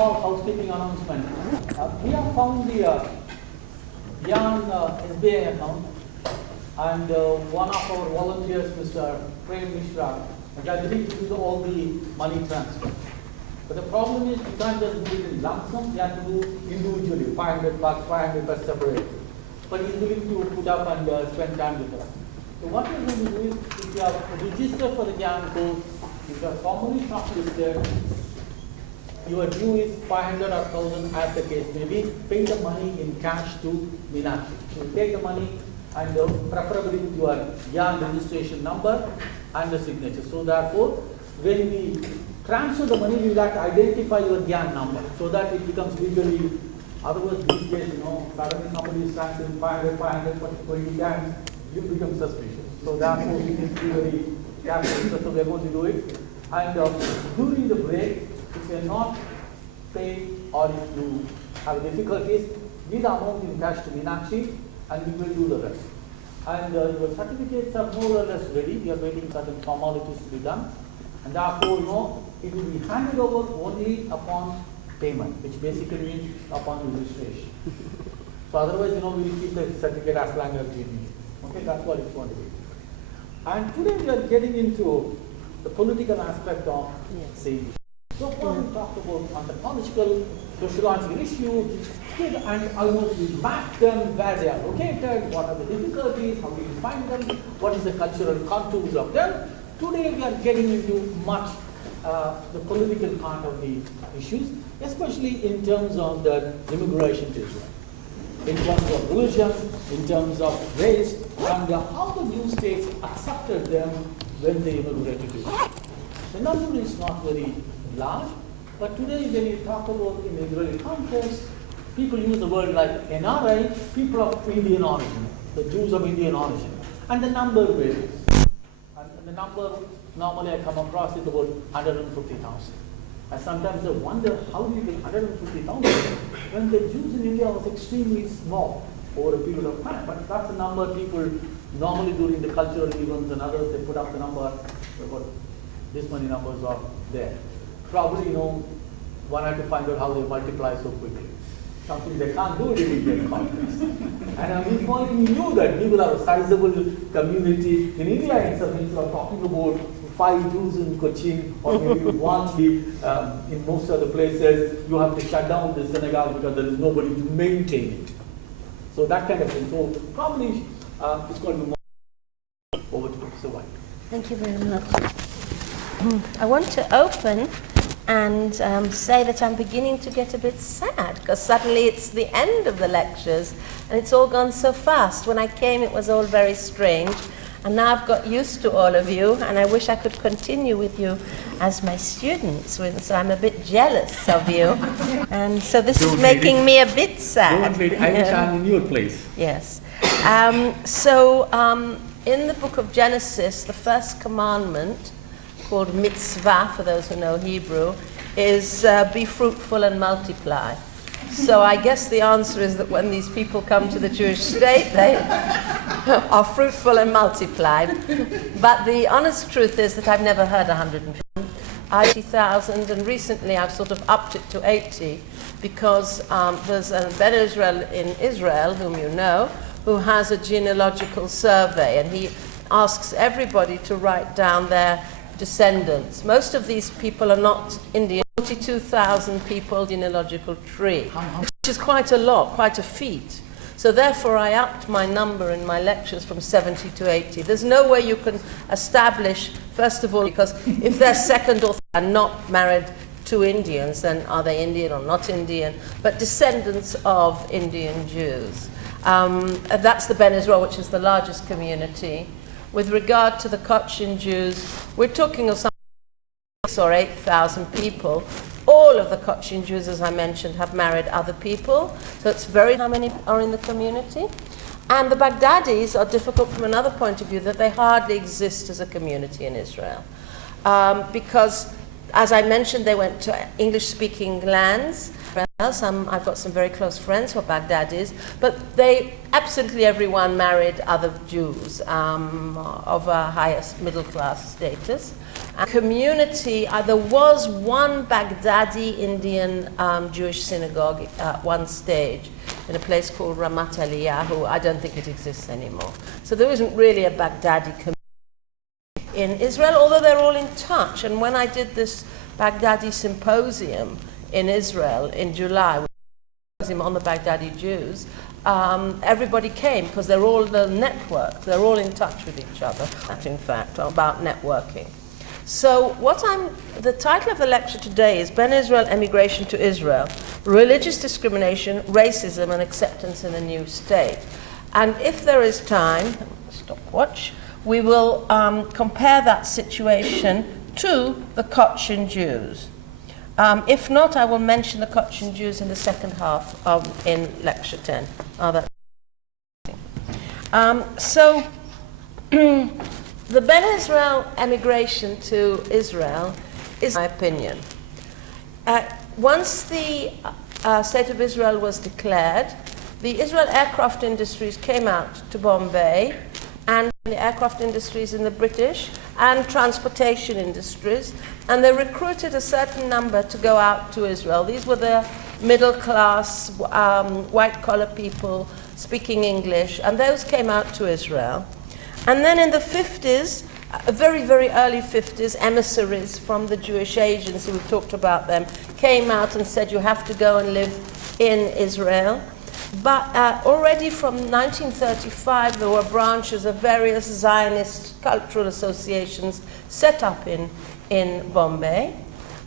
small housekeeping announcement. We have found the Gian SBI account, and one of our volunteers, Mr. Prem Mishra, is agreed to do all the money transfer. But the problem is you can't just do it in lump sum, you have to do individually, 500 bucks, 500 bucks separate. But he's willing to put up and spend time with us. So what we're going to do is, if you have registered for the Gian course, if you are formally shortlisted, your due is 500 or 1000 as the case may be. Pay the money in cash to Meenakshi. So you take the money and preferably with your Gian registration number and the signature. So therefore, when we transfer the money, we will have to identify your Gian number so that it becomes legally. Otherwise, these days, suddenly somebody is transferring 500 for 20 times, you become suspicious. So therefore, we need to be very careful. So we are going to do it. And during the break, if you are not paid or if you have difficulties, give the amount in cash to Meenakshi and we will do the rest. And your certificates are more or less ready. We are waiting certain formalities to be done. And therefore, it will be handed over only upon payment, which basically means upon registration. So otherwise, we will keep the certificate as long as we need. Okay, that's what it's going to be. And today we are getting into the political aspect of safety. So far we talked about anthropological, sociological issues, and almost we map them where they are located, what are the difficulties, how do you find them, what is the cultural contours of them. Today we are getting into much the political part of the issues, especially in terms of the immigration to Israel, in terms of religion, in terms of race, and how the new states accepted them when they immigrated to Israel. The number is not very large, but today when you talk about in the Israeli context, people use the word like NRI, people of Indian origin, the Jews of Indian origin, and the number varies. And the number normally I come across is about 150,000. And sometimes I wonder how do you get 150,000 when the Jews in India was extremely small over a period of time. But that's the number people normally during the cultural events and others, they put up the number, about this many numbers are there. Probably, one had to find out how they multiply so quickly. Something they can't do in Indian context. And if only we knew that people are a sizable community in India itself, instead of talking about 5 Jews in Cochin or maybe one in most other places, you have to shut down the synagogue because there is nobody to maintain it. So that kind of thing. So probably it's going to be more over to Professor White. Thank you very much. I want to open and say that I'm beginning to get a bit sad because suddenly it's the end of the lectures and it's all gone so fast. When I came it was all very strange and now I've got used to all of you and I wish I could continue with you as my students, so I'm a bit jealous of you and so this is making me a bit sad. I'm in your place. Yes. In the book of Genesis, the first commandment, called mitzvah, for those who know Hebrew, is be fruitful and multiply. So I guess the answer is that when these people come to the Jewish state, they are fruitful and multiplied. But the honest truth is that I've never heard 180,000, and recently I've sort of upped it to 80, because there's a Ben Israel in Israel, whom you know, who has a genealogical survey, and he asks everybody to write down their descendants. Most of these people are not Indian. 42,000 people genealogical tree, which is quite a lot, quite a feat. So therefore I upped my number in my lectures from 70 to 80. There's no way you can establish, first of all, because if they're second or third and not married to Indians, then are they Indian or not Indian? But descendants of Indian Jews. That's the Ben Israel, which is the largest community. With regard to the Cochin Jews, we're talking of some 6,000 or 8,000 people. All of the Cochin Jews, as I mentioned, have married other people. So it's very how many are in the community. And the Baghdadis are difficult from another point of view, that they hardly exist as a community in Israel. Because, as I mentioned, they went to English-speaking lands. I've got some very close friends who are Baghdadis, but absolutely everyone married other Jews of a higher middle class status. And community, there was one Baghdadi Indian Jewish synagogue at one stage in a place called Ramat Aliyah, who I don't think it exists anymore. So there isn't really a Baghdadi community in Israel, although they're all in touch. And when I did this Baghdadi symposium in Israel in July, on the Baghdadi Jews, everybody came because they're all the network. They're all in touch with each other, in fact, about networking. So the title of the lecture today is Ben Israel Emigration to Israel, Religious Discrimination, Racism and Acceptance in a New State. And if there is time, stopwatch, we will compare that situation to the Cochin Jews. If not, I will mention the Cochin Jews in the second half in lecture 10. So the Ben Israel emigration to Israel is, in my opinion, once the State of Israel was declared, the Israel aircraft industries came out to Bombay, and the aircraft industries in the British and transportation industries, and they recruited a certain number to go out to Israel. These were the middle class, white-collar people speaking English, and those came out to Israel. And then in the 50s, very, very early 50s, emissaries from the Jewish agency, we've talked about them, came out and said, you have to go and live in Israel. But already from 1935, there were branches of various Zionist cultural associations set up in Bombay.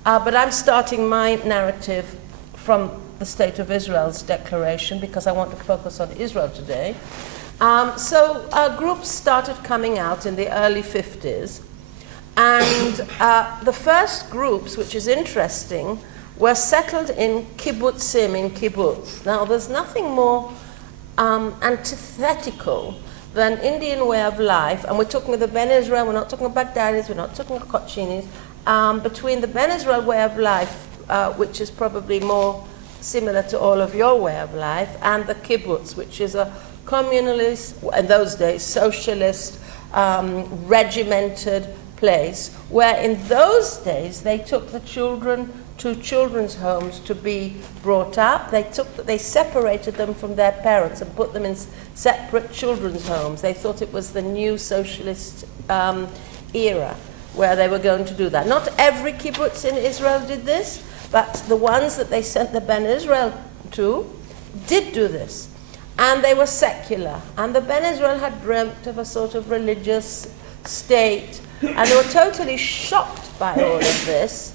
But I'm starting my narrative from the State of Israel's declaration because I want to focus on Israel today. So groups started coming out in the early 50s. And the first groups, which is interesting, were settled in kibbutzim, in kibbutz. Now, there's nothing more antithetical than Indian way of life, and we're talking of the Ben Israel, we're not talking of Baghdadis, we're not talking of Kochinis, between the Ben Israel way of life, which is probably more similar to all of your way of life, and the kibbutz, which is a communalist, in those days, socialist, regimented place, where in those days they took the children to children's homes to be brought up. They separated them from their parents and put them in separate children's homes. They thought it was the new socialist era where they were going to do that. Not every kibbutz in Israel did this, but the ones that they sent the Ben Israel to did do this. And they were secular. And the Ben Israel had dreamt of a sort of religious state. And they were totally shocked by all of this.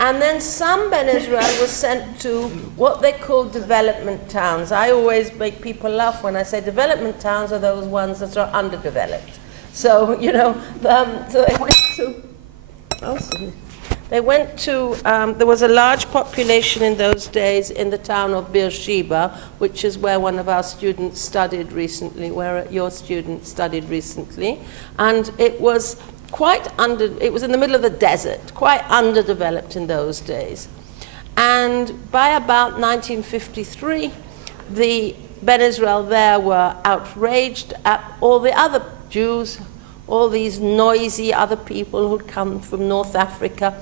And then some Ben Israel was sent to what they call development towns. I always make people laugh when I say development towns are those ones that are underdeveloped. So, so they went to, there was a large population in those days in the town of Beersheba, which is where one of our students studied recently, where your student studied recently. And it was it was in the middle of the desert, quite underdeveloped in those days. And by about 1953, the Ben Israel there were outraged at all the other Jews, all these noisy other people who'd come from North Africa.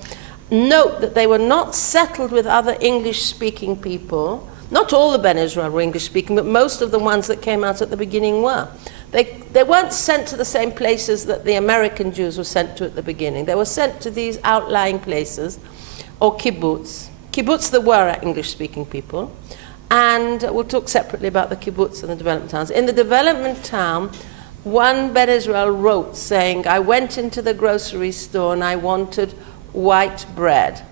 Note that they were not settled with other English-speaking people. Not all the Ben Israel were English-speaking, but most of the ones that came out at the beginning were. They weren't sent to the same places that the American Jews were sent to at the beginning. They were sent to these outlying places, or kibbutz. Kibbutz, there were English-speaking people. And we'll talk separately about the kibbutz and the development towns. In the development town, one Ben Israel wrote saying, I went into the grocery store and I wanted white bread.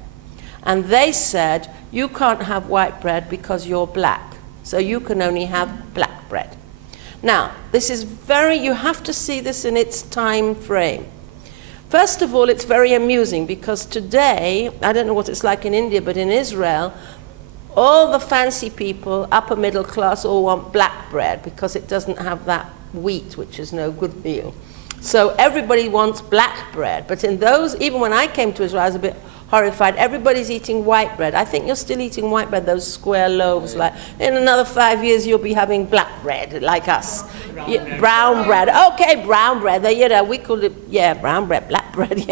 And they said, you can't have white bread because you're black. So you can only have black bread. Now, this is you have to see this in its time frame. First of all, it's very amusing because today, I don't know what it's like in India, but in Israel, all the fancy people, upper middle class, all want black bread because it doesn't have that wheat, which is no good meal. So everybody wants black bread. But in those, even when I came to Israel, I was a bit horrified. Everybody's eating white bread. I think you're still eating white bread, those square loaves. Like in another 5 years, you'll be having black bread, like us. Brown bread. Okay, brown bread. You know, we call it, yeah, brown bread, black bread.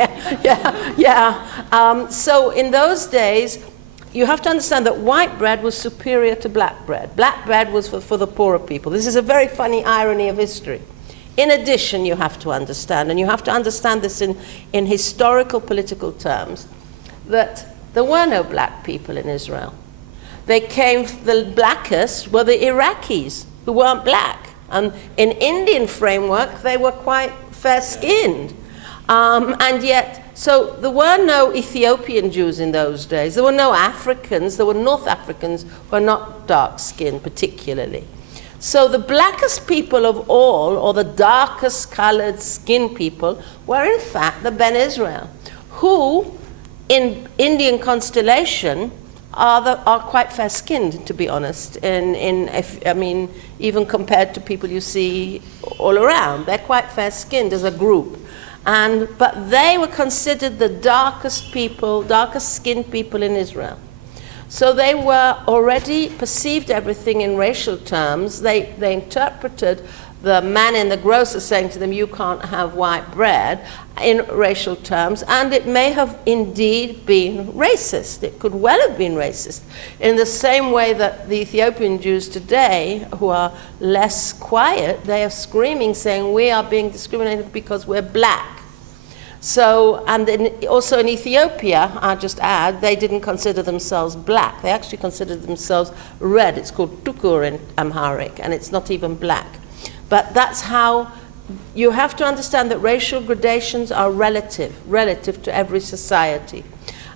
Yeah. So in those days, you have to understand that white bread was superior to black bread. Black bread was for the poorer people. This is a very funny irony of history. In addition, you have to understand, and you have to understand this in historical political terms, that there were no black people in Israel. The blackest were the Iraqis, who weren't black. And in Indian framework, they were quite fair-skinned. And yet, so there were no Ethiopian Jews in those days. There were no Africans. There were North Africans who were not dark-skinned particularly. So the blackest people of all, or the darkest colored skin people, were in fact the Ben Israel, who in Indian constellation are quite fair-skinned, to be honest. I mean, even compared to people you see all around, they're quite fair-skinned as a group. But they were considered the darkest people, darkest skinned people in Israel. So they were already perceived everything in racial terms. They interpreted the man in the grocer saying to them, you can't have white bread, in racial terms, and it may have indeed been racist. It could well have been racist, in the same way that the Ethiopian Jews today, who are less quiet, they are screaming, saying, we are being discriminated because we're black. So, and also in Ethiopia, I'll just add, they didn't consider themselves black. They actually considered themselves red. It's called tukur in Amharic, and it's not even black. But that's how you have to understand that racial gradations are relative to every society.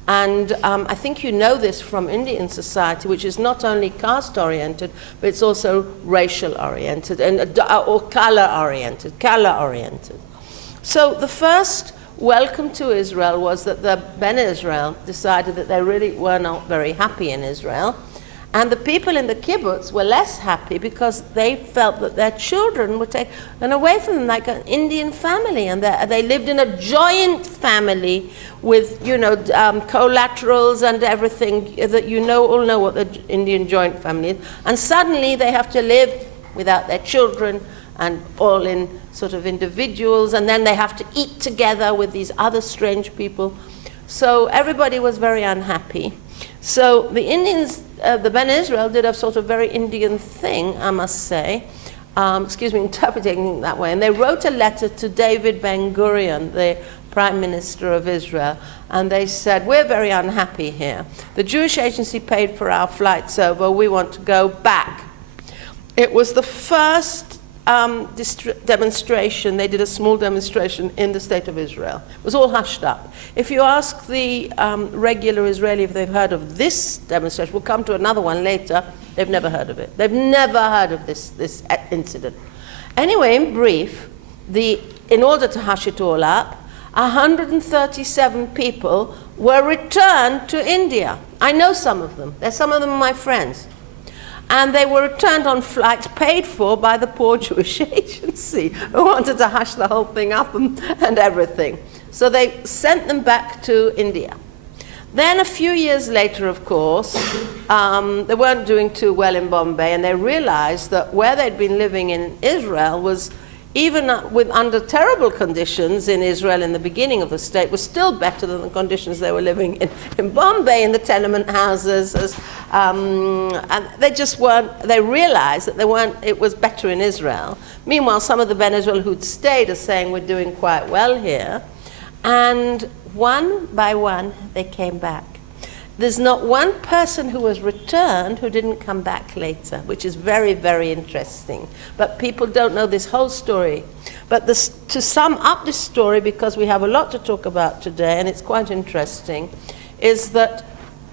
And I think you know this from Indian society, which is not only caste-oriented, but it's also racial-oriented or color-oriented. So the first welcome to Israel was that the Ben Israel decided that they really were not very happy in Israel. And the people in the kibbutz were less happy because they felt that their children were taken away from them like an Indian family. And they lived in a joint family with, collaterals and everything that all know what the Indian joint family is. And suddenly they have to live without their children and all in sort of individuals. And then they have to eat together with these other strange people. So everybody was very unhappy. So the Indians, the Ben Israel did a sort of very Indian thing, I must say, interpreting it that way. And they wrote a letter to David Ben-Gurion, the Prime Minister of Israel, and they said, we're very unhappy here. The Jewish agency paid for our flights over. We want to go back. It was the first demonstration. They did a small demonstration in the state of Israel. It was all hushed up. If you ask the regular Israeli if they've heard of this demonstration, we'll come to another one later, they've never heard of it. They've never heard of this incident. Anyway, in brief, in order to hush it all up, 137 people were returned to India. I know some of them. Some of them are my friends. And they were returned on flights paid for by the poor Jewish agency who wanted to hush the whole thing up and everything. So they sent them back to India. Then a few years later, of course, they weren't doing too well in Bombay, and they realized that where they'd been living in Israel was, even under terrible conditions in Israel in the beginning of the state, was still better than the conditions they were living in Bombay, in the tenement houses. And they just weren't, they realized that it was better in Israel. Meanwhile, some of the Ben Israel who'd stayed are saying, we're doing quite well here. And one by one, they came back. There's not one person who was returned who didn't come back later, which is very, very interesting. But people don't know this whole story. But to sum up this story, because we have a lot to talk about today, and it's quite interesting, is that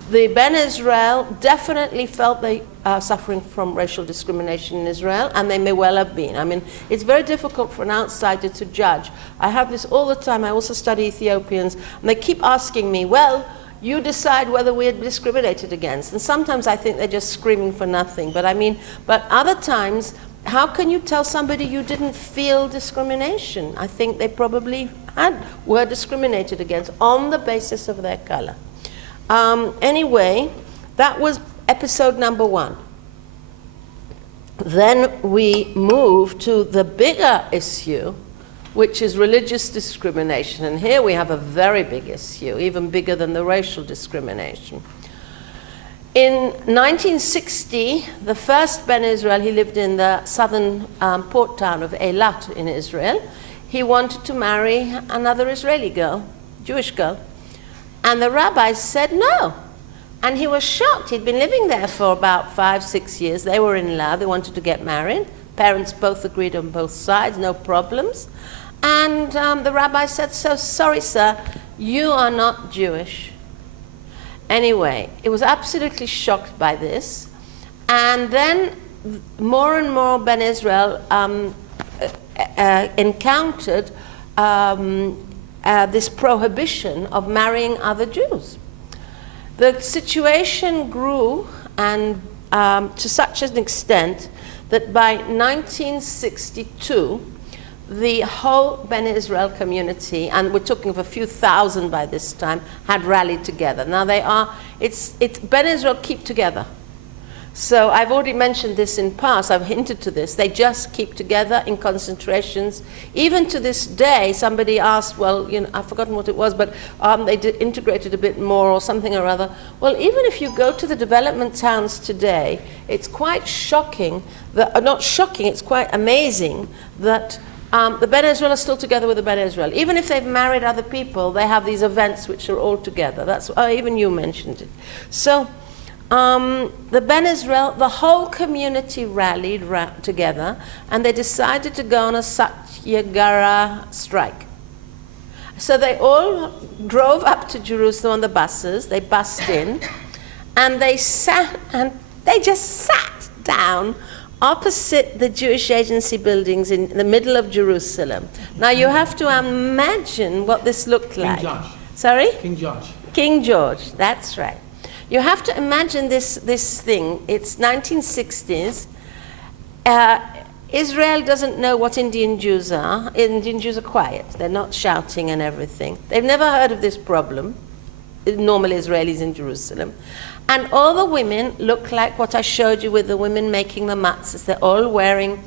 the Ben Israel definitely felt they are suffering from racial discrimination in Israel, and they may well have been. I mean, it's very difficult for an outsider to judge. I have this all the time. I also study Ethiopians, and they keep asking me, well, you decide whether we're discriminated against. And sometimes I think they're just screaming for nothing. But other times how can you tell somebody you didn't feel discrimination? I think they probably were discriminated against on the basis of their color. Anyway, that was episode number 1. Then we move to the bigger issue, which is religious discrimination. And here we have a very big issue, even bigger than the racial discrimination. In 1960, the first Ben Israel, he lived in the southern port town of Eilat in Israel. He wanted to marry another Israeli girl, Jewish girl. And the rabbi said no. And he was shocked. He'd been living there for about 5-6 years. They were in love. They wanted to get married. Parents both agreed on both sides, no problems. And the rabbi said, so sorry, sir, you are not Jewish. Anyway, he was absolutely shocked by this. And then more and more Ben Israel encountered this prohibition of marrying other Jews. The situation grew and to such an extent that by 1962, the whole Ben Israel community, and we're talking of a few thousand by this time, had rallied together. Now it's Ben Israel keep together. So I've already mentioned this in past, I've hinted to this. They just keep together in concentrations. Even to this day, somebody asked, well, you know, I've forgotten what it was, but they integrated a bit more or something or other. Well, even if you go to the development towns today, it's quite shocking, not shocking, it's quite amazing that the Ben Israel are still together with the Ben Israel. Even if they've married other people, they have these events which are all together. That's even you mentioned it. So the Ben Israel, the whole community rallied together, and they decided to go on a Satyagraha strike. So they all drove up to Jerusalem on the buses. They bussed in, and they just sat down opposite the Jewish agency buildings in the middle of Jerusalem. Now you have to imagine what this looked like. King George. Sorry? King George. King George, that's right. You have to imagine this thing. It's 1960s. Israel doesn't know what Indian Jews are. Indian Jews are quiet. They're not shouting and everything. They've never heard of this problem, normal Israelis in Jerusalem. And all the women look like what I showed you with the women making the matzahs. They're all wearing,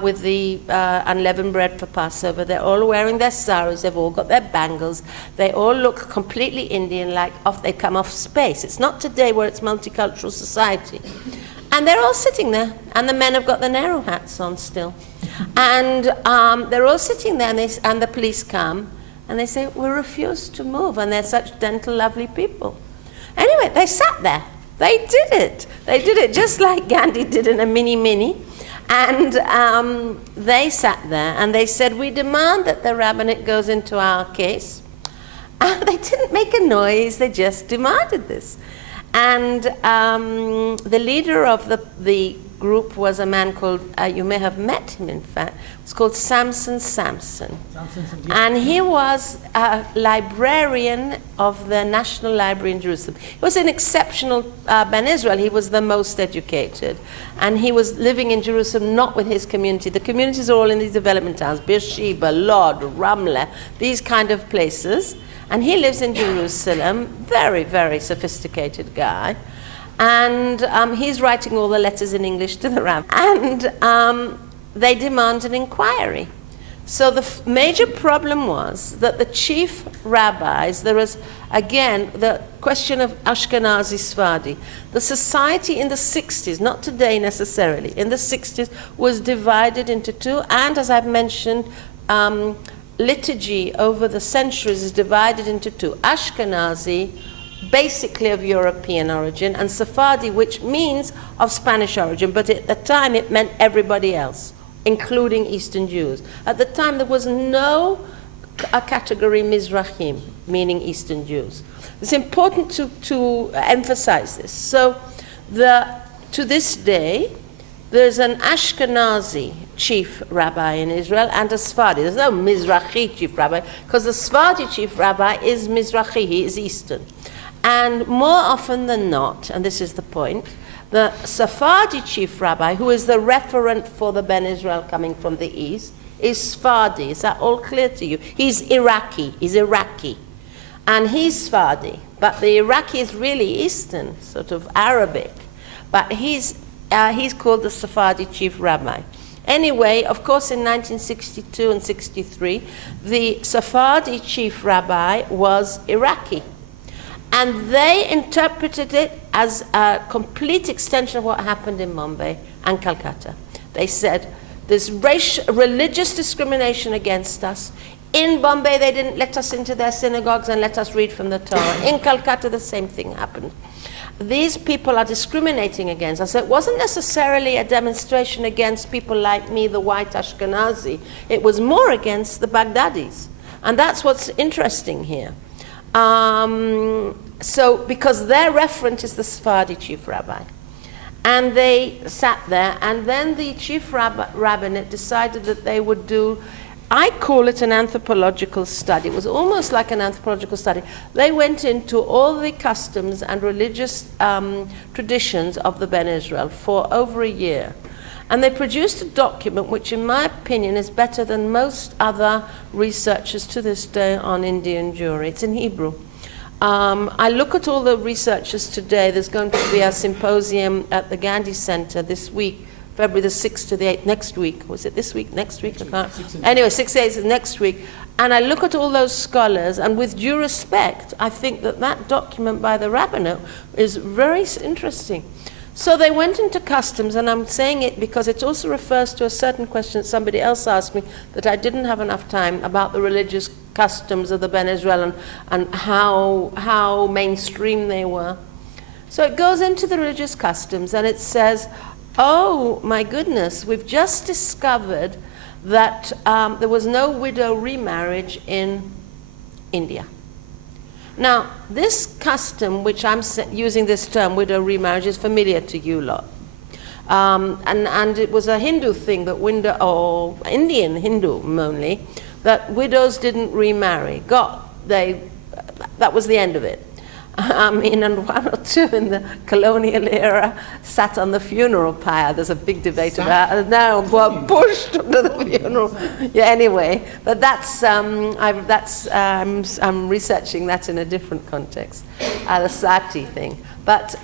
with the unleavened bread for Passover, they're all wearing their saris, they've all got their bangles. They all look completely Indian, like they come off space. It's not today where it's multicultural society. And they're all sitting there, and the men have got their Nehru hats on still. And they're all sitting there, and the police come, and they say, we refuse to move, and they're such gentle, lovely people. Anyway, they sat there. They did it. They did it just like Gandhi did in a mini. And they sat there, and they said, we demand that the rabbinate goes into our case. And they didn't make a noise. They just demanded this. And the leader of the group was a man called, you may have met him in fact, it's called Samson. And he was a librarian of the National Library in Jerusalem. He was an exceptional Ben Israel. He was the most educated. And he was living in Jerusalem, not with his community. The communities are all in these development towns, Beersheba, Lod, Ramleh, these kind of places. And he lives in Jerusalem, very, very sophisticated guy. And he's writing all the letters in English to the rabbi. And they demand an inquiry. So the major problem was that the chief rabbis, there was, again, the question of Ashkenazi Sephardi. The society in the 60s, not today necessarily, in the 60s was divided into two, and as I've mentioned, liturgy over the centuries is divided into two. Ashkenazi, basically of European origin, and Sephardi, which means of Spanish origin, but at the time it meant everybody else, including Eastern Jews. At the time there was no category Mizrahim, meaning Eastern Jews. It's important to emphasize this. So to this day, there's an Ashkenazi chief rabbi in Israel and a Sephardi. There's no Mizrahi chief rabbi, because the Sephardi chief rabbi is Mizrahi, he is Eastern. And more often than not, and this is the point, the Sephardi chief rabbi, who is the referent for the Ben Israel coming from the east, is Sephardi. Is that all clear to you? He's Iraqi. And he's Sephardi. But the Iraqi is really Eastern, sort of Arabic. But he's called the Sephardi chief rabbi. Anyway, of course, in 1962 and 63, the Sephardi chief rabbi was Iraqi. And they interpreted it as a complete extension of what happened in Bombay and Calcutta. They said, there's religious discrimination against us. In Bombay, they didn't let us into their synagogues and let us read from the Torah. In Calcutta, the same thing happened. These people are discriminating against us. So it wasn't necessarily a demonstration against people like me, the white Ashkenazi. It was more against the Baghdadis. And that's what's interesting here. So, because their referent is the Sephardi chief rabbi. And they sat there, and then the chief rabbinate decided that they would do, I call it an anthropological study. It was almost like an anthropological study. They went into all the customs and religious traditions of the Ben Israel for over a year. And they produced a document which, in my opinion, is better than most other researchers to this day on Indian Jewry. It's in Hebrew. I look at all the researchers today. There's going to be a symposium at the Gandhi Center this week, February the 6th to the 8th, next week. Was it this week? Next week? Anyway, 6 days is next week. And I look at all those scholars, and with due respect, I think that that document by the rabbinate is very interesting. So they went into customs, and I'm saying it because it also refers to a certain question that somebody else asked me that I didn't have enough time about the religious customs of the Ben Israel and how mainstream they were. So it goes into the religious customs, and it says, oh my goodness, we've just discovered that there was no widow remarriage in India. Now, this custom, which I'm using this term, widow remarriage, is familiar to you lot. And it was a Hindu thing, that or Indian Hindu only, that widows didn't remarry. That was the end of it. I mean, and one or two in the colonial era sat on the funeral pyre. There's a big debate about it now, were pushed to the funeral. Yeah, anyway, but I'm researching that in a different context, the sati thing. But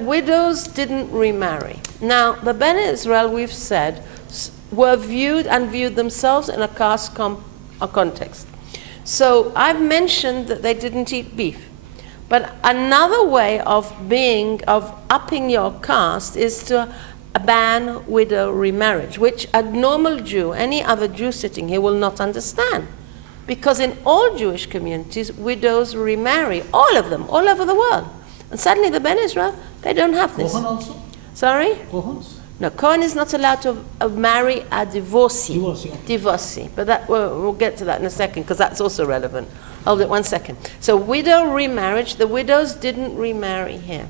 widows didn't remarry. Now, the Ben Israel, we've said, were viewed themselves in a caste context. So I've mentioned that they didn't eat beef. But another way of upping your caste is to ban widow remarriage, which a normal Jew, any other Jew sitting here, will not understand. Because in all Jewish communities, widows remarry, all of them, all over the world. And suddenly the Ben Israel, they don't have this. Kohan also? Sorry? Kohans? No, Kohen is not allowed to marry a divorcee. Divorcee. But that, we'll get to that in a second, because that's also relevant. Hold it 1 second. So widow remarriage, the widows didn't remarry here.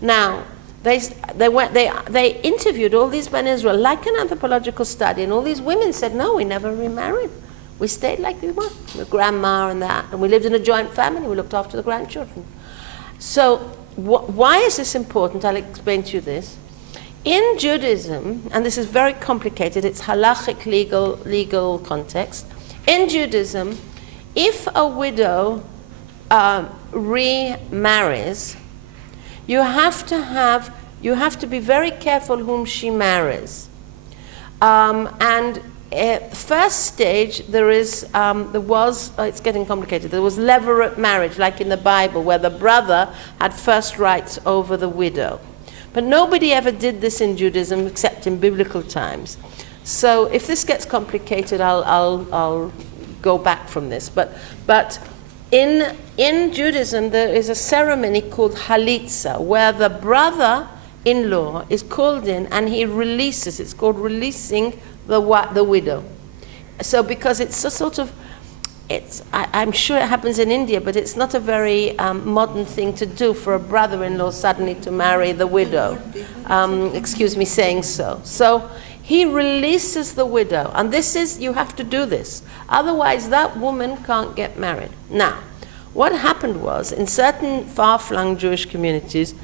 Now, they interviewed all these Ben Israel, like an anthropological study, and all these women said, no, we never remarried. We stayed like we were, with grandma and that, and we lived in a joint family, we looked after the grandchildren. So why is this important? I'll explain to you this. In Judaism, and this is very complicated, it's halachic legal context. In Judaism, if a widow remarries, you have to be very careful whom she marries. First stage, it's getting complicated. There was levirate marriage, like in the Bible, where the brother had first rights over the widow. But nobody ever did this in Judaism except in biblical times. So if this gets complicated, I'll go back from this. But in Judaism, there is a ceremony called halitza, where the brother-in-law is called in and he releases. It's called releasing the widow. So because it's a sort of, I'm sure it happens in India, but it's not a very modern thing to do for a brother-in-law suddenly to marry the widow. Excuse me saying so. So he releases the widow, and you have to do this. Otherwise, that woman can't get married. Now, What happened was, in certain far-flung Jewish communities,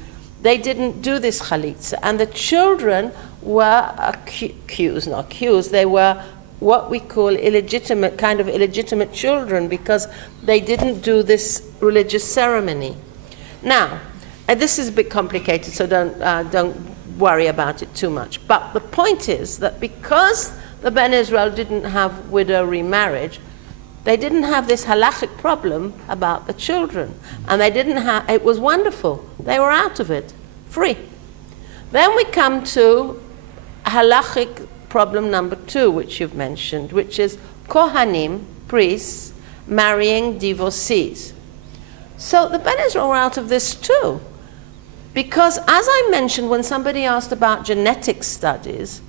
they didn't do this chalitza, and the children were accused, they were what we call illegitimate children, because they didn't do this religious ceremony. Now, this is a bit complicated, so don't worry about it too much. But the point is that because the Ben Israel didn't have widow remarriage, they didn't have this halachic problem about the children. And they didn't have, it was wonderful. They were out of it, free. Then we come to halachic problem number 2, which you've mentioned, which is Kohanim, priests, marrying divorcees. So the Ben Israel were out of this too. Because as I mentioned, when somebody asked about genetic studies,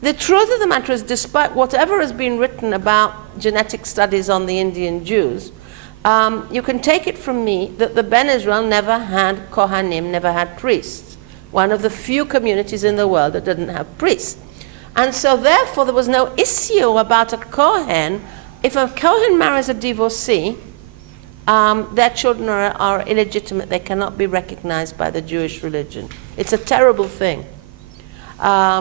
the truth of the matter is, despite whatever has been written about genetic studies on the Indian Jews, you can take it from me that the Ben Israel never had Kohanim, never had priests. One of the few communities in the world that didn't have priests. And so therefore there was no issue about a Kohen. If a Kohen marries a divorcee, their children are illegitimate. They cannot be recognized by the Jewish religion. It's a terrible thing. I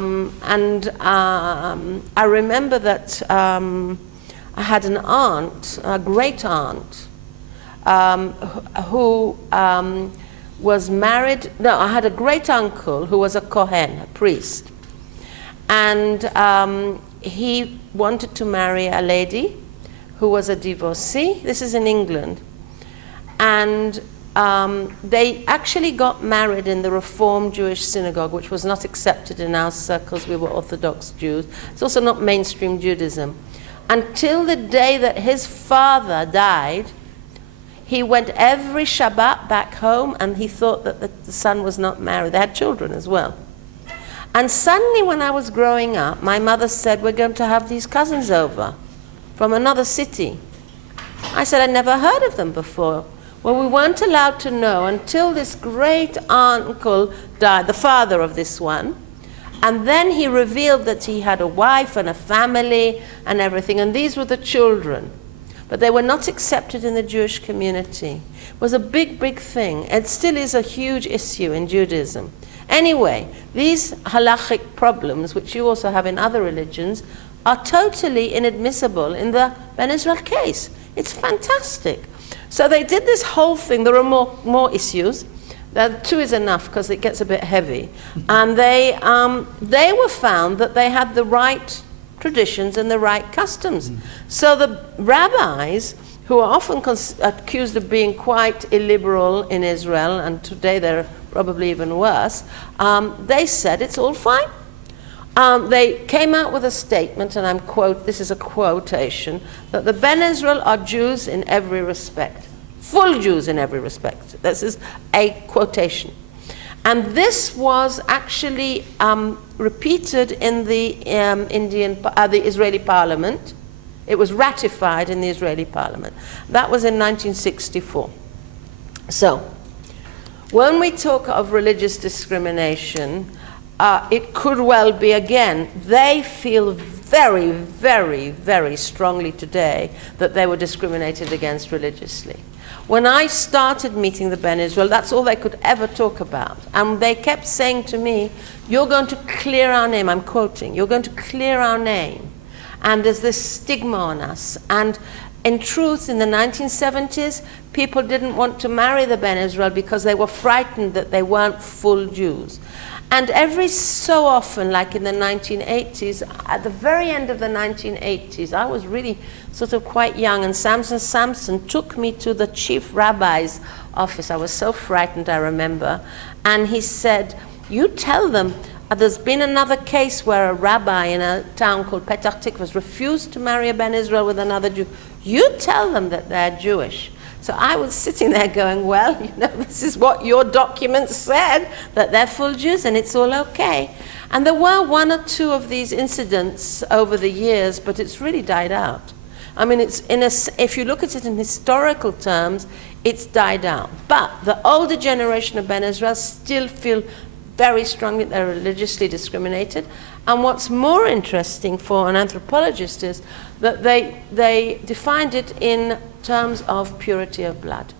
remember that I had an aunt, a great aunt, who was married. No, I had a great uncle who was a Kohen, a priest. And he wanted to marry a lady who was a divorcee. This is in England. And they actually got married in the Reform Jewish synagogue, which was not accepted in our circles. We were Orthodox Jews. It's also not mainstream Judaism. Until the day that his father died, he went every Shabbat back home, and he thought that the son was not married. They had children as well. And suddenly, when I was growing up, my mother said, we're going to have these cousins over from another city. I said, I'd never heard of them before. Well, we weren't allowed to know until this great uncle died, the father of this one. And then he revealed that he had a wife and a family and everything, and these were the children. But they were not accepted in the Jewish community. It was a big, big thing. It still is a huge issue in Judaism. Anyway, these halachic problems, which you also have in other religions, are totally inadmissible in the Ben Israel case. It's fantastic. So they did this whole thing. There are more issues. 2 is enough because it gets a bit heavy. And they were found that they had the right traditions and the right customs. So the rabbis, who are often accused of being quite illiberal in Israel, and today they're probably even worse, they said it's all fine. They came out with a statement, and this is a quotation, that the Ben Israel are Jews in every respect. Full Jews in every respect. This is a quotation. And this was actually repeated in the Israeli parliament. It was ratified in the Israeli parliament. That was in 1964. So, when we talk of religious discrimination, it could well be, again, they feel very, very, very strongly today that they were discriminated against religiously. When I started meeting the Ben Israel, that's all they could ever talk about. And they kept saying to me, you're going to clear our name. I'm quoting, you're going to clear our name. And there's this stigma on us. And in truth, in the 1970s, people didn't want to marry the Ben Israel because they were frightened that they weren't full Jews. And every so often, like in the 1980s, at the very end of the 1980s, I was really sort of quite young, and Samson took me to the chief rabbi's office. I was so frightened, I remember. And he said, you tell them, there's been another case where a rabbi in a town called Petach Tikva refused to marry a Ben Israel with another Jew. You tell them that they're Jewish. So I was sitting there going, well, this is what your documents said, that they're full Jews and it's all okay. And there were 1 or 2 of these incidents over the years, but it's really died out. I mean, if you look at it in historical terms, it's died out. But the older generation of Ben Israel still feel very strongly they're religiously discriminated. And what's more interesting for an anthropologist is that they defined it in terms of purity of blood.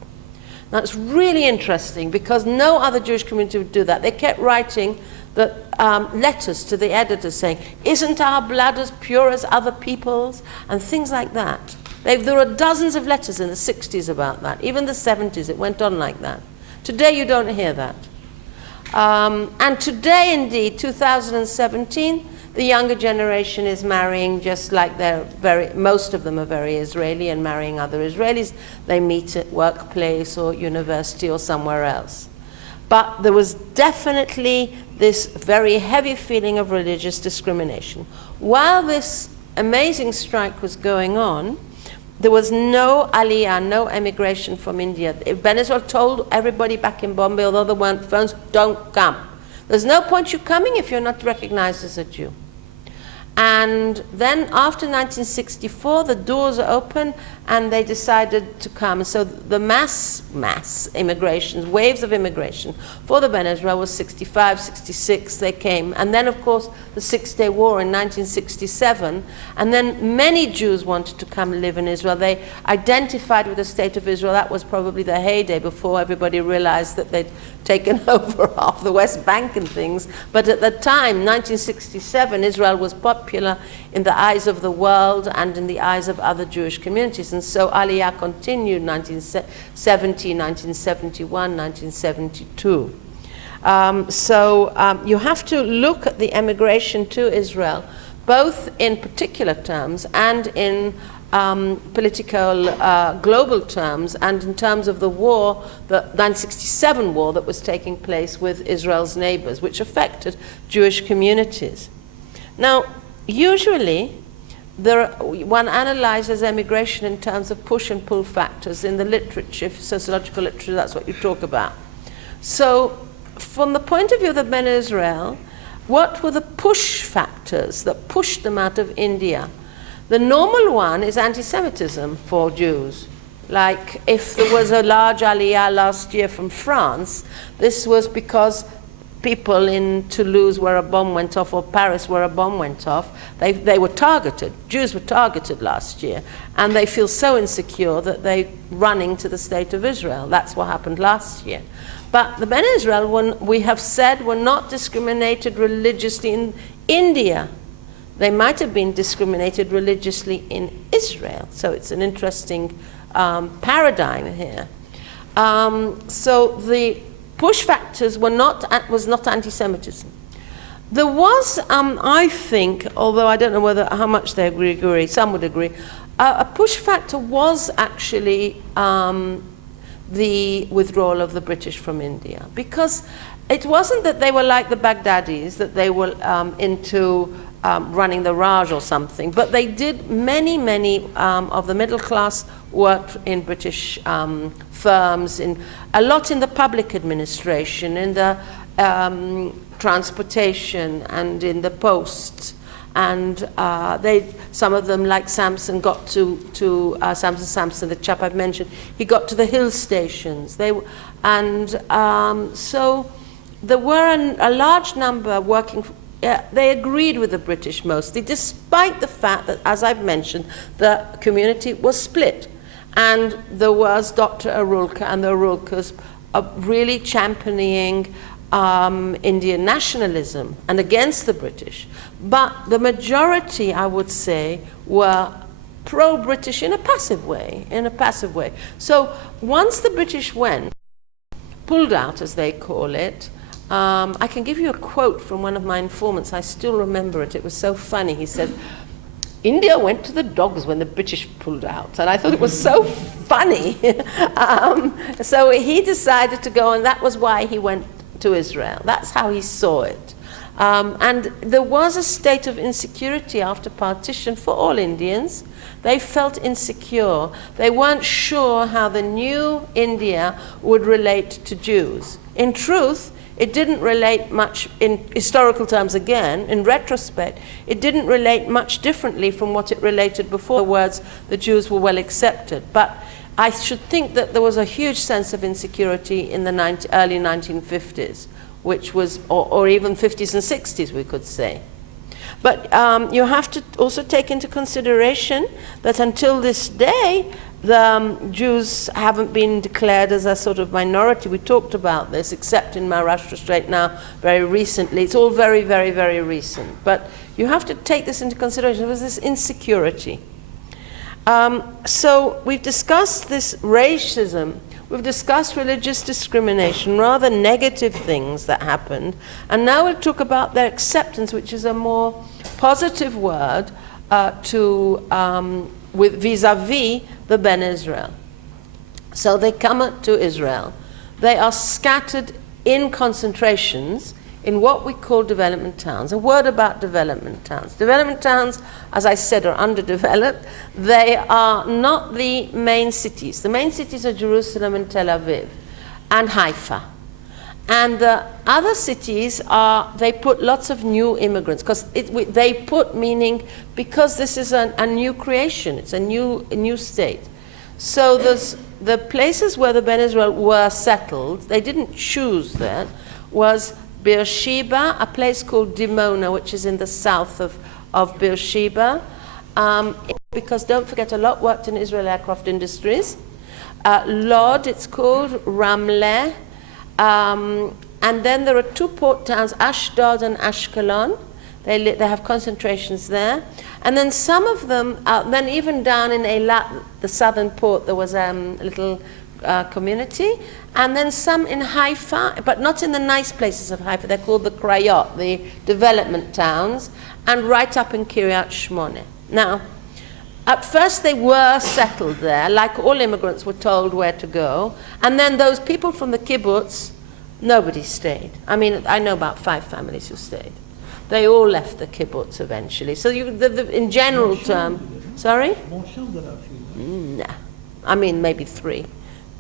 Now, it's really interesting because no other Jewish community would do that. They kept writing letters to the editors saying, isn't our blood as pure as other people's? And things like that. There were dozens of letters in the 60s about that. Even the 70s, it went on like that. Today, you don't hear that. And today, indeed, 2017, the younger generation is marrying just like most of them are very Israeli and marrying other Israelis. They meet at workplace or university or somewhere else. But there was definitely this very heavy feeling of religious discrimination. While this amazing strike was going on, there was no aliyah, no emigration from India. Venezuela told everybody back in Bombay, although there weren't phones, don't come. There's no point you coming if you're not recognized as a Jew. And then after 1964, the doors opened and they decided to come. So the mass immigrations, waves of immigration for the Venezuela was 65, 66, they came. And then, of course, the Six-Day War in 1967. And then many Jews wanted to come live in Israel. They identified with the State of Israel. That was probably the heyday before everybody realized that they'd taken over half the West Bank and things. But at the time, 1967, Israel was popular in the eyes of the world and in the eyes of other Jewish communities. And so Aliyah continued 1970, 1971, 1972. You have to look at the emigration to Israel, both in particular terms and in political global terms, and in terms of the war, the 1967 war that was taking place with Israel's neighbors, which affected Jewish communities. Now, usually, one analyzes emigration in terms of push and pull factors. In the literature, sociological literature, that's what you talk about. So, from the point of view of the Bene Israel, what were the push factors that pushed them out of India? The normal one is anti-Semitism for Jews. Like, if there was a large aliyah last year from France, this was because people in Toulouse where a bomb went off, or Paris where a bomb went off, they were targeted. Jews were targeted last year, and they feel so insecure that they're running to the State of Israel. That's what happened last year. But the Bene Israel, we have said, were not discriminated religiously in India. They might have been discriminated religiously in Israel. So it's an interesting paradigm here. So the push factors was not anti-Semitism. There was, I think, although I don't know how much they agree, some would agree, a push factor was actually the withdrawal of the British from India. Because it wasn't that they were like the Baghdadis, that they were into running the Raj or something, but they did many of the middle class worked in British firms, a lot in the public administration, in the transportation and in the posts. And some of them, like Samson, got to Samson, the chap I've mentioned, he got to the hill stations. So there were a large number working. They agreed with the British mostly, despite the fact that, as I've mentioned, the community was split. And there was Dr. Arulka and the Arulkas really championing Indian nationalism and against the British. But the majority, I would say, were pro-British in a passive way, So once the British pulled out, as they call it, I can give you a quote from one of my informants. I still remember it. It was so funny. He said, India went to the dogs when the British pulled out. And I thought it was so funny. So he decided to go, and that was why he went to Israel. That's how he saw it. And there was a state of insecurity after partition for all Indians. They felt insecure. They weren't sure how the new India would relate to Jews. In truth, it didn't relate much, in historical terms again, in retrospect, it didn't relate much differently from what it related before. In other words, the Jews were well accepted. But I should think that there was a huge sense of insecurity in the early 1950s, which was, or even 50s and 60s, we could say. But you have to also take into consideration that until this day, the Jews haven't been declared as a sort of minority. We talked about this, except in Maharashtra Strait now, very recently. It's all very, very, very recent. But you have to take this into consideration. There was this insecurity. So we've discussed this racism. We've discussed religious discrimination, rather negative things that happened. And now we'll talk about their acceptance, which is a more positive word with vis-a-vis the Ben Israel. So they come to Israel. They are scattered in concentrations in what we call development towns. A word about development towns. Development towns, as I said, are underdeveloped. They are not the main cities. The main cities are Jerusalem and Tel Aviv and Haifa. And the other cities they put lots of new immigrants, because they put meaning, because this is a new creation, it's a new state. So the places where the Ben Israel were settled, they didn't choose that, was Beersheba, a place called Dimona, which is in the south of Beersheba, because don't forget, a lot worked in Israel Aircraft Industries. Lod, it's called, Ramleh, and then there are two port towns, Ashdod and Ashkelon. They have concentrations there. And then some of them, then even down in Eilat, the southern port, there was a little community. And then some in Haifa, but not in the nice places of Haifa. They're called the Krayot, the development towns, and right up in Kiryat Shmone. Now, at first they were settled there, like all immigrants were told where to go. And then those people from the kibbutz, nobody stayed. I mean, I know about 5 families who stayed. They all left the kibbutz eventually. So in general terms, sorry? No. I mean, maybe 3.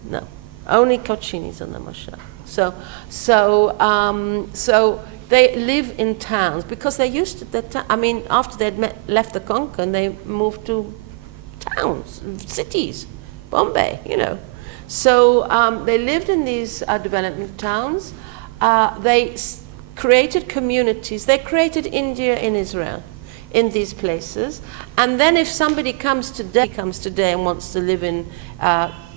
No. Only Kochinis on the Moshav. So they live in towns because they used to, after they'd left the Konkan, they moved to towns, cities, Bombay, So they lived in these development towns. They created communities. They created India in Israel, in these places. And then if somebody comes today and wants to live in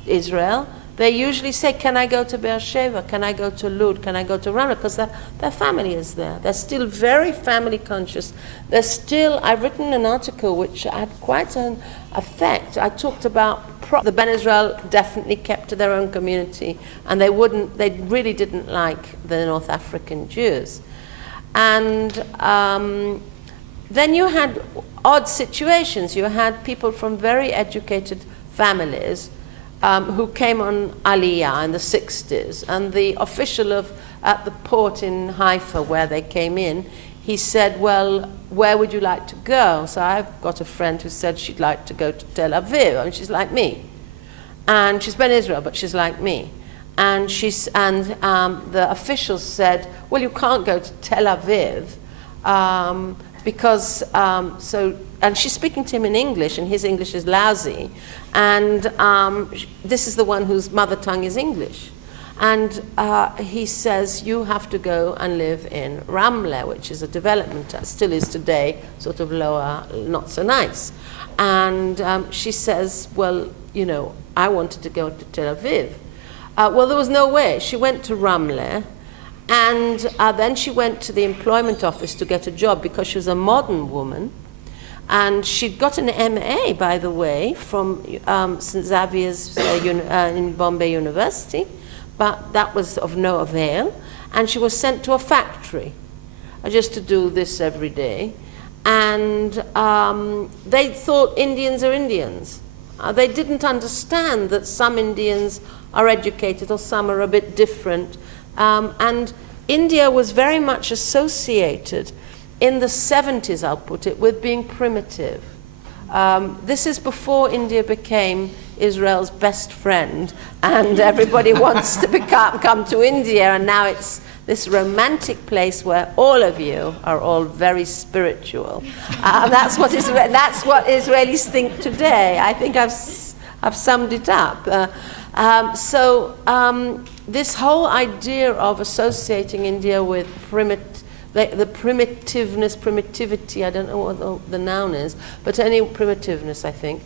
Israel, they usually say, can I go to Beersheba? Can I go to Lud? Can I go to Ramla? Because their family is there. They're still very family conscious. I've written an article which had quite an effect. I talked about the Ben Israel definitely kept to their own community, and they really didn't like the North African Jews. And then you had odd situations. You had people from very educated families who came on Aliyah in the 60s, and the official at the port in Haifa where they came in, he said, well, where would you like to go? So I've got a friend who said she'd like to go to Tel Aviv, and she's like me. And she's Ben Israel, but she's like me. And the officials said, well, you can't go to Tel Aviv because, and she's speaking to him in English, and his English is lousy. And this is the one whose mother tongue is English. And he says, you have to go and live in Ramleh, which is a development, still is today, sort of lower, not so nice. And she says, well, I wanted to go to Tel Aviv. Well, there was no way. She went to Ramleh, and then she went to the employment office to get a job because she was a modern woman. And she'd got an MA, by the way, from St. Xavier's in Bombay University, but that was of no avail. And she was sent to a factory just to do this every day. And they thought Indians are Indians. They didn't understand that some Indians are educated or some are a bit different. And India was very much associated in the 70s, I'll put it, with being primitive. This is before India became Israel's best friend, and everybody wants to come to India, and now it's this romantic place where all of you are all very spiritual. That's what Israelis think today. I think I've summed it up. This whole idea of associating India with the primitiveness, primitivity, I don't know what the noun is, but any primitiveness, I think,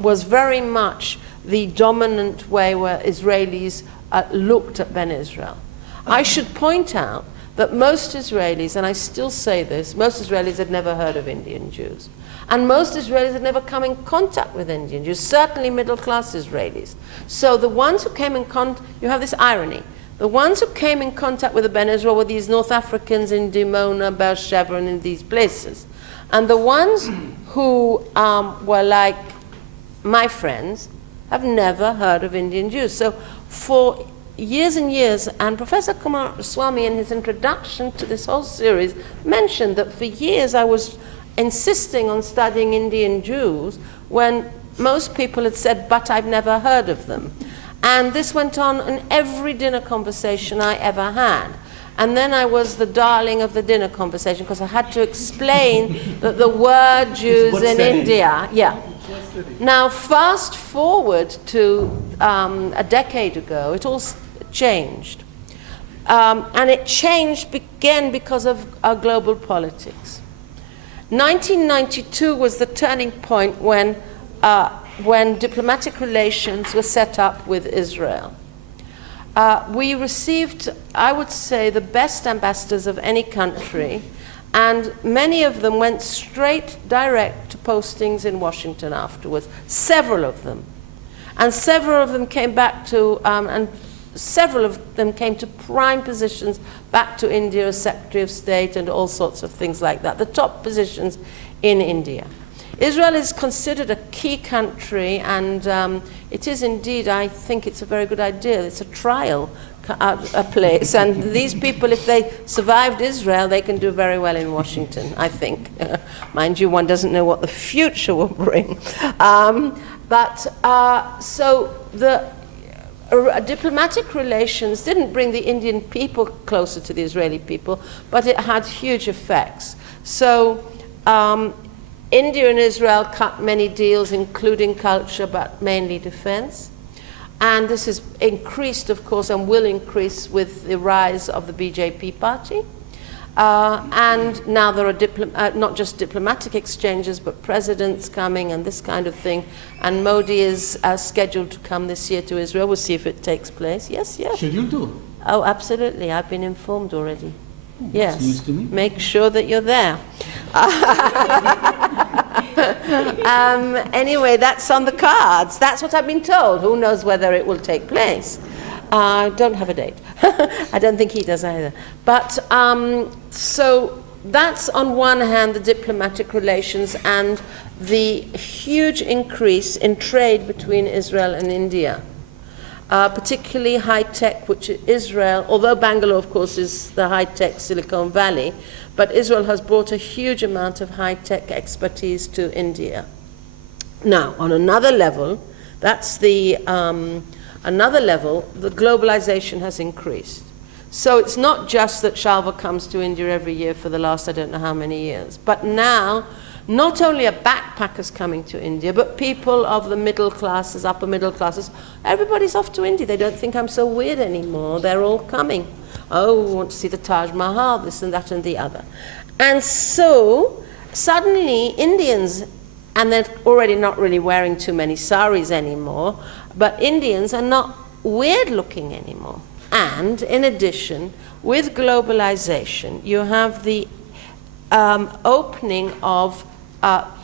was very much the dominant way where Israelis looked at Ben Israel. I should point out that most Israelis, and I still say this, most Israelis had never heard of Indian Jews. And most Israelis had never come in contact with Indian Jews, certainly middle-class Israelis. So the ones who came in contact, you have this irony, the ones who came in contact with the Ben Israel were these North Africans in Dimona, Beersheba, and in these places. And the ones who were like my friends have never heard of Indian Jews. So for years and years, and Professor Kumaraswamy in his introduction to this whole series mentioned that for years I was insisting on studying Indian Jews when most people had said, but I've never heard of them. And this went on in every dinner conversation I ever had. And then I was the darling of the dinner conversation because I had to explain that the word Jews in India, Now, fast forward to a decade ago, it all changed. And it changed again because of our global politics. 1992 was the turning point when diplomatic relations were set up with Israel. We received, I would say, the best ambassadors of any country, and many of them went straight direct to postings in Washington afterwards, several of them. And several of them came back to, and several of them came to prime positions back to India as Secretary of State and all sorts of things like that, the top positions in India. Israel is considered a key country, and it is indeed, I think it's a very good idea. It's a trial a place, and these people, if they survived Israel, they can do very well in Washington, I think. Mind you, one doesn't know what the future will bring. So the diplomatic relations didn't bring the Indian people closer to the Israeli people, but it had huge effects. So India and Israel cut many deals, including culture, but mainly defense. And this has increased, of course, and will increase with the rise of the BJP party. And now there are not just diplomatic exchanges, but presidents coming and this kind of thing. And Modi is scheduled to come this year to Israel. We'll see if it takes place. Yes, yes. Scheduled to? Oh, absolutely. I've been informed already. Yes. News to me. Make sure that you're there. Anyway, that's on the cards. That's what I've been told. Who knows whether it will take place? I don't have a date. I don't think he does either. But so that's on one hand the diplomatic relations and the huge increase in trade between Israel and India. Particularly high-tech, which Israel, although Bangalore, of course, is the high-tech Silicon Valley, but Israel has brought a huge amount of high-tech expertise to India. Now, on another level, that's the globalization has increased. So it's not just that Shalva comes to India every year for the last I don't know how many years, but now not only are backpackers coming to India, but people of the middle classes, upper middle classes, everybody's off to India. They don't think I'm so weird anymore. They're all coming. Oh, we want to see the Taj Mahal, this and that and the other. And so suddenly Indians, and they're already not really wearing too many saris anymore, but Indians are not weird looking anymore. And in addition, with globalization, you have the opening of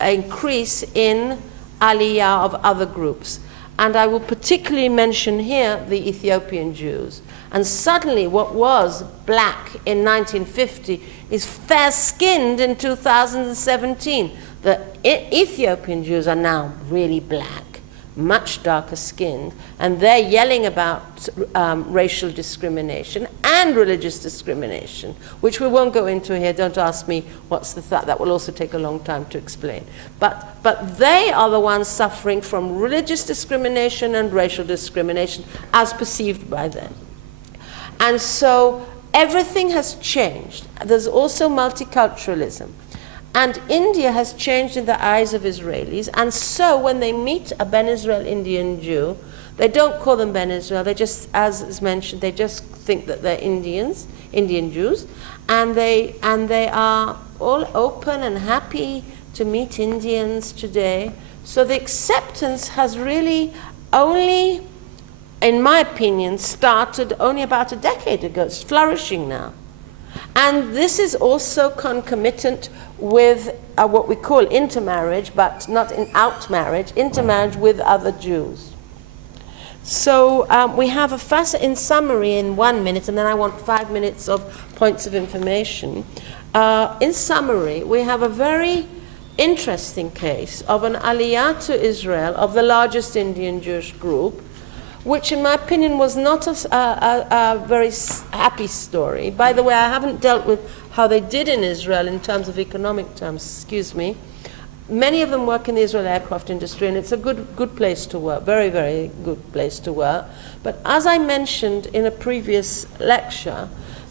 increase in aliyah of other groups. And I will particularly mention here the Ethiopian Jews. And suddenly what was black in 1950 is fair-skinned in 2017. The Ethiopian Jews are now really black, much darker skinned, and they're yelling about racial discrimination and religious discrimination, which we won't go into here. Don't ask me what's the thought. That will also take a long time to explain. But they are the ones suffering from religious discrimination and racial discrimination as perceived by them. And so everything has changed. There's also multiculturalism. And India has changed in the eyes of Israelis. And so when they meet a Ben Israel Indian Jew, they don't call them Ben Israel. They just, as is mentioned, they just think that they're Indians, Indian Jews. And they are all open and happy to meet Indians today. So the acceptance has really only, in my opinion, started only about a decade ago. It's flourishing now. And this is also concomitant with what we call intermarriage, but not in outmarriage, intermarriage with other Jews. So we have in summary in 1 minute, and then I want 5 minutes of points of information. In summary, we have a very interesting case of an aliyah to Israel of the largest Indian Jewish group, which in my opinion was not a very happy story. By the way, I haven't dealt with how they did in Israel in terms of economic terms, excuse me. Many of them work in the Israel aircraft industry, and it's a good place to work, very, very good place to work. But as I mentioned in a previous lecture,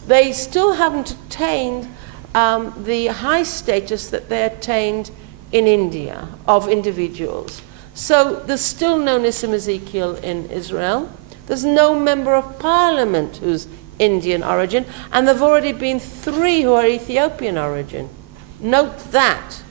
they still haven't attained the high status that they attained in India of individuals. So there's still no Nissim Ezekiel in Israel. There's no member of parliament who's Indian origin, and there've already been 3 who are Ethiopian origin. Note that.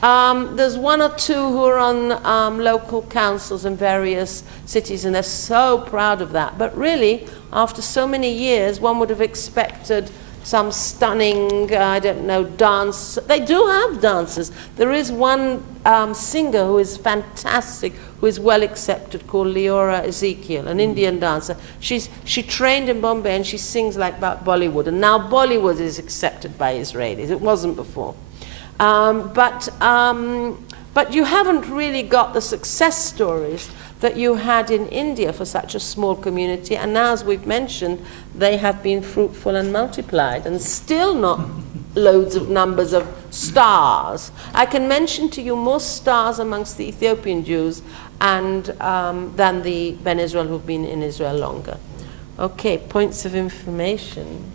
There's 1 or 2 who are on local councils in various cities, and they're so proud of that. But really, after so many years, one would have expected some stunning, I don't know, dance. They do have dancers. There is one singer who is fantastic, who is well accepted, called Leora Ezekiel, an Indian dancer. She trained in Bombay, and she sings like Bollywood. And now Bollywood is accepted by Israelis. It wasn't before. But you haven't really got the success stories that you had in India for such a small community, and now, as we've mentioned, they have been fruitful and multiplied, and still not loads of numbers of stars. I can mention to you more stars amongst the Ethiopian Jews and than the Ben Israel who've been in Israel longer. Okay, points of information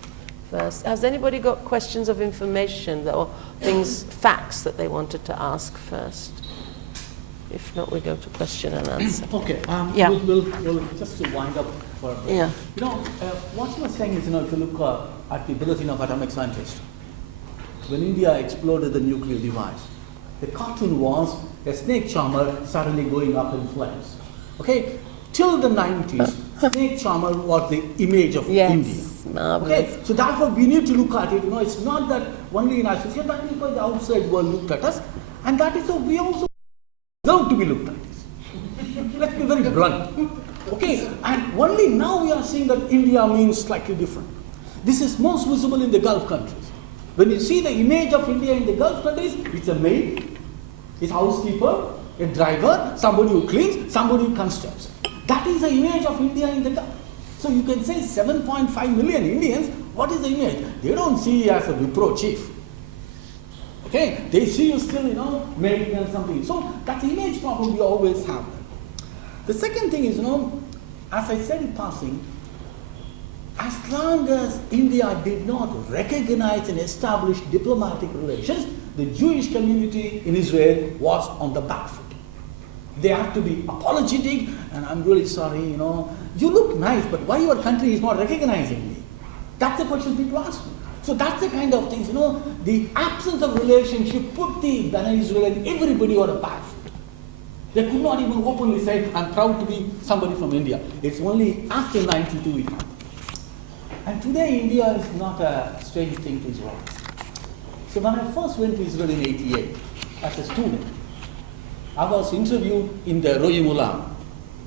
first. Has anybody got questions of information or things, facts that they wanted to ask first? If not, we go to question and answer. Okay. Yeah. We'll just to wind up for a bit. Yeah. What you were saying is, if you look at the bulletin of atomic scientists, when India exploded the nuclear device, the cartoon was a snake charmer suddenly going up in flames. Okay? Till the 90s, snake charmer was the image of India. Marvelous. Okay? So therefore, we need to look at it. It's not that only in association, that is because the outside world looked at us, and that is how we also deserve to be looked at this. Let's be very blunt. Okay, and only now we are seeing that India means slightly different. This is most visible in the Gulf countries. When you see the image of India in the Gulf countries, it's a maid, it's a housekeeper, a driver, somebody who cleans, somebody who constructs. That is the image of India in the Gulf. So you can say 7.5 million Indians, what is the image? They don't see you as a Wipro chief. Okay, they see you still, making and something. So that image problem we always have. The second thing is, as I said in passing, as long as India did not recognize and establish diplomatic relations, the Jewish community in Israel was on the back foot. They have to be apologetic, and I'm really sorry, you look nice, but why your country is not recognizing me? That's the question people ask me. So that's the kind of things, the absence of relationship put the Bani Israel and everybody on a back foot. They could not even openly say, I'm proud to be somebody from India. It's only after 92 it happened. And today India is not a strange thing to Israel. So when I first went to Israel in 88, as a student, I was interviewed in the Royimula,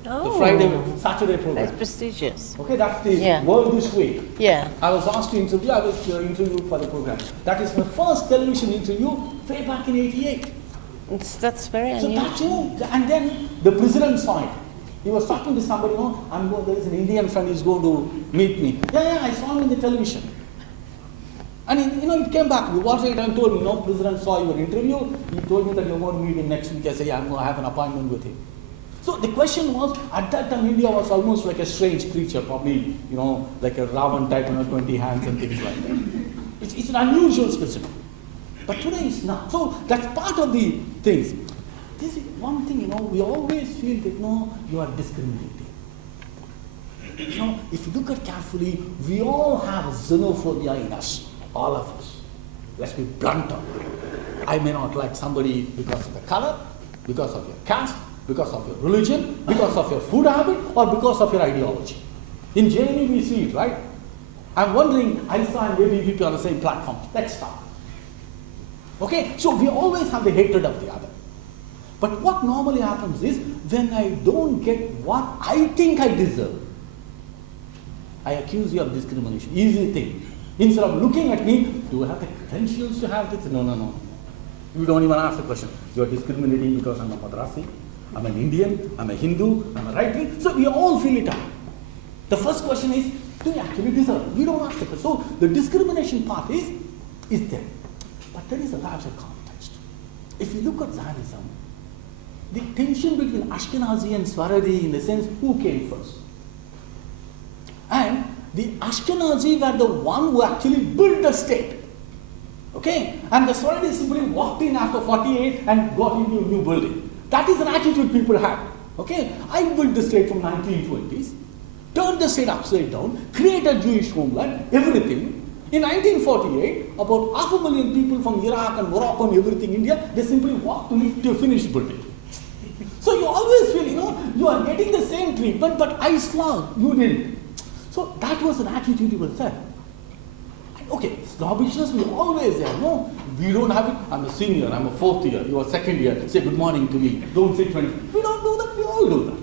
the Saturday program. That's prestigious. Okay, that's the World This Week. Yeah. I was asked to interview, I was interviewed for the program. That is my first television interview way back in 88. That's very unusual. So that, and then the president saw it. He was talking to somebody, there is an Indian friend who's going to meet me. Yeah, I saw him in the television. And it came back. Wall Street Times told me, President saw your interview. He told me that you're going to meet him next week. I said, I'm going to have an appointment with him. So the question was, at that time, India was almost like a strange creature, probably, like a Ravan type, 20 hands and things like that. It's an unusual specimen. But today it's not. So that's part of the things. This is one thing, we always feel that, you are discriminating. If you look at carefully, we all have xenophobia in us, all of us. Let's be blunt on it. I may not like somebody because of the color, because of your caste, because of your religion, because of your food habit, or because of your ideology. In JNE we see it, right? I'm wondering, ISA and ABVP on the same platform. Let's start. Okay, so we always have the hatred of the other. But what normally happens is, when I don't get what I think I deserve, I accuse you of discrimination. Easy thing. Instead of looking at me, do I have the credentials to have this? No. You don't even ask the question. You are discriminating because I'm a Madrasi, I'm an Indian, I'm a Hindu, I'm a right-wing. So we all feel it out. The first question is, do you actually deserve it? We don't ask the question. So the discrimination part is there. But there is a larger context. If you look at Zionism, the tension between Ashkenazi and Sfaradi, in the sense, who came first? And the Ashkenazi were the one who actually built the state. Okay? And the Sfaradi simply walked in after 48 and got into a new building. That is an attitude people have. Okay? I built the state from 1920s, turned the state upside down, created Jewish homeland, everything. In 1948, about 500,000 people from Iraq and Morocco and everything, India, they simply walked to a finished building. So you always feel, you are getting the same treatment, but I slog, you didn't. So that was an attitude people said. Okay, snobbishness we always have. No, we don't have it. I'm a senior, I'm a fourth year, you are second year. Say good morning to me. Don't say 20. We don't do that, we all do that.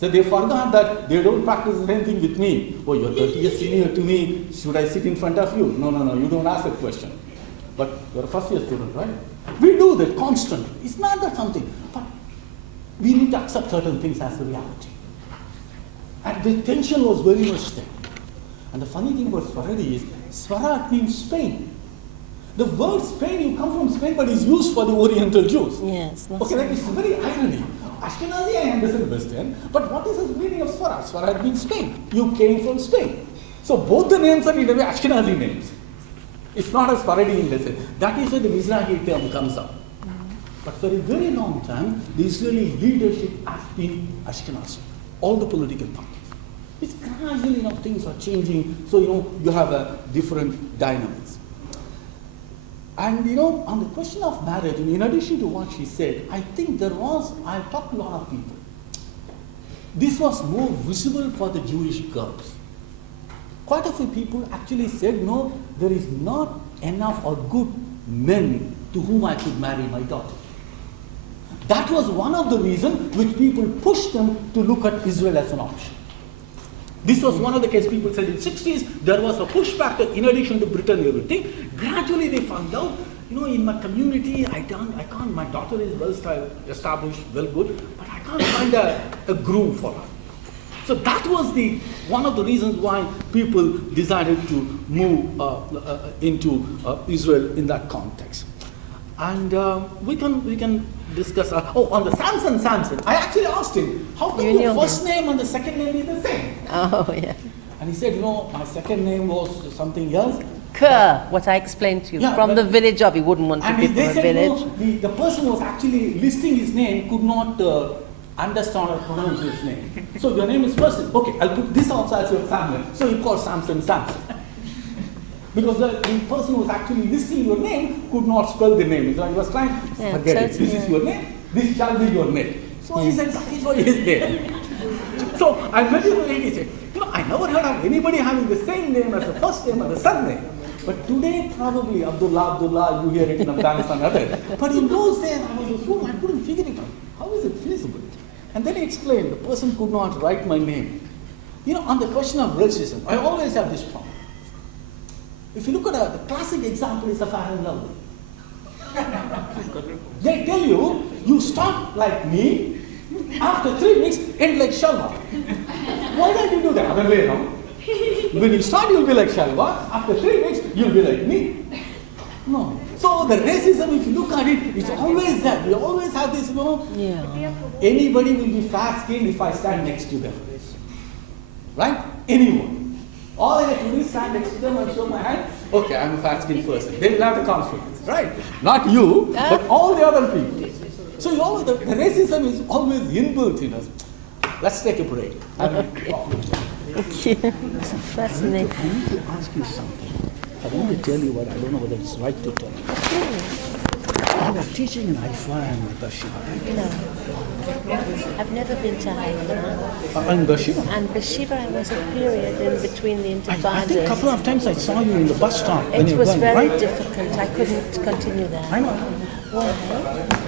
So they forgot that they don't practice the same thing with me. Oh, you're 30 years senior to me. Should I sit in front of you? No, you don't ask that question. But you're a first year student, right? We do that constantly. It's not that something. But we need to accept certain things as the reality. And the tension was very much there. And the funny thing about Sfaradi is, Sfarad means Spain. The word Spain, you come from Spain, but is used for the Oriental Jews. Yes. Okay, that is very irony. Ashkenazi, I understand Western, but what is the meaning of Sfarad? Sfarad means Spain. You came from Spain. So both the names are in a way Ashkenazi names. It's not a Sfaradi in the sense. That is where the Mizrahi term comes up. But for a very long time, the Israeli leadership has been Ashkenazi. All the political parties. It's gradually, things are changing. So, you have a different dynamics. And, on the question of marriage, in addition to what she said, I think I talked to a lot of people. This was more visible for the Jewish girls. Quite a few people actually said, no, there is not enough or good men to whom I could marry my daughter. That was one of the reasons which people pushed them to look at Israel as an option. This was one of the cases people said in the 60s, there was a pushback in addition to Britain and everything. Gradually they found out, in my community, I can't, my daughter is well established, well good, but I can't find a groom for her. So that was one of the reasons why people decided to move into Israel in that context. And we can discuss, on the Samson. I actually asked him, how come your first name and the second name is the same? Oh, yeah. And he said, my second name was something else. Kerr, what I explained to you, from the village of, he wouldn't want to be from a village. The person who was actually listing his name could not understand or pronounce his name. So your name is first. Okay, I'll put this also as your family. So he called Samson. Because the person who was actually listing your name could not spell the name. So he was trying, forget it, this is your name, this shall be your name. So he said, that is what his name. So I met him and he said, I never heard of anybody having the same name as the first name or the surname. But today, probably Abdullah, you hear it in Afghanistan and others. But in those days, I was a fool, I couldn't figure it out. How is it feasible? And then he explained, the person could not write my name. On the question of racism, I always have this problem. If you look at the classic example is a Fair and Lovely. They tell you, you start like me, after 3 weeks, end like Shalva. Why don't you do the other way around? When you start, you'll be like Shalva. After 3 weeks, you'll be like me. No. So the racism, if you look at it, it's always that. We always have this, anybody will be fair-skinned if I stand next to them. Right? Anyone. All I have to do is stand next to them and show my hand. Okay, I'm a fat-skinned person. They will have the conflict, right? Not you, but all the other people. So you all, the racism is always inbuilt in us. Let's take a break. Thank you. Fascinating. I need to ask you something. I want to tell you what I don't know whether it's right to tell you. You were teaching in Haifa and Beersheba. No. I've never been to Haifa. In Beersheba? And Beersheba was a period in between the intifadas. I think a couple of times I saw you in the bus stop. When It you was were going, very right? difficult. I couldn't continue there. I know. Why?